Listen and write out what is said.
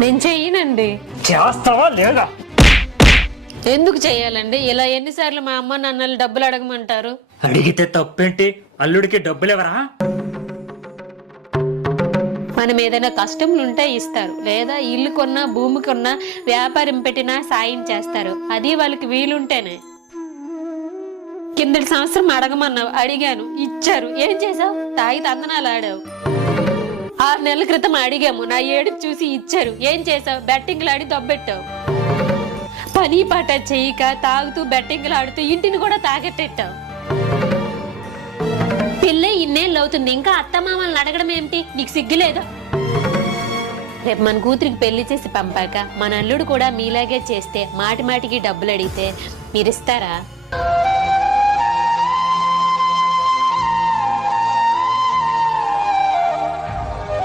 నేను చెయ్యనండి. చేస్తావా లేదా? ఎందుకు చెయ్యాలండి? ఇలా ఎన్నిసార్లు మా అమ్మ నాన్నలు డబ్బులు అడగమంటారు? అడిగితే తప్పేంటి? అల్లుడికి డబ్బులు ఎవరా? మనం ఏదైనా కష్టములు ఉంటే ఇస్తారు, లేదా ఇల్లు కొన్నా భూమి కొన్నా వ్యాపారం పెట్టినా సాయం చేస్తారు. అది వాళ్ళకి వీలుంటేనే. కిందటి సంవత్సరం అడగమన్నావు, అడిగాను, ఇచ్చారు. ఏం చేసావు? తాగి తందనాలు ఆడావు. 6 నెలల క్రితం అడిగాము, నా ఏడుపు చూసి ఇచ్చారు. ఏం చేసావు? బెట్టింగ్లు ఆడి దొబ్బెట్టావు. పని పాట చేయక తాగుతూ బెట్టింగ్లు ఆడుతూ ఇంటిని కూడా తాగెట్టెట్టావు. పిల్ల ఇన్నేళ్ళు అవుతుంది, ఇంకా అత్తమామల్ని అడగడం ఏమిటి? నీకు సిగ్గులేదా? రేపు మన కూతురికి పెళ్లి చేసి పంపాక మన అల్లుడు కూడా మీలాగే చేస్తే మాటి మాటికి డబ్బులు అడిగితే మీరిస్తారా?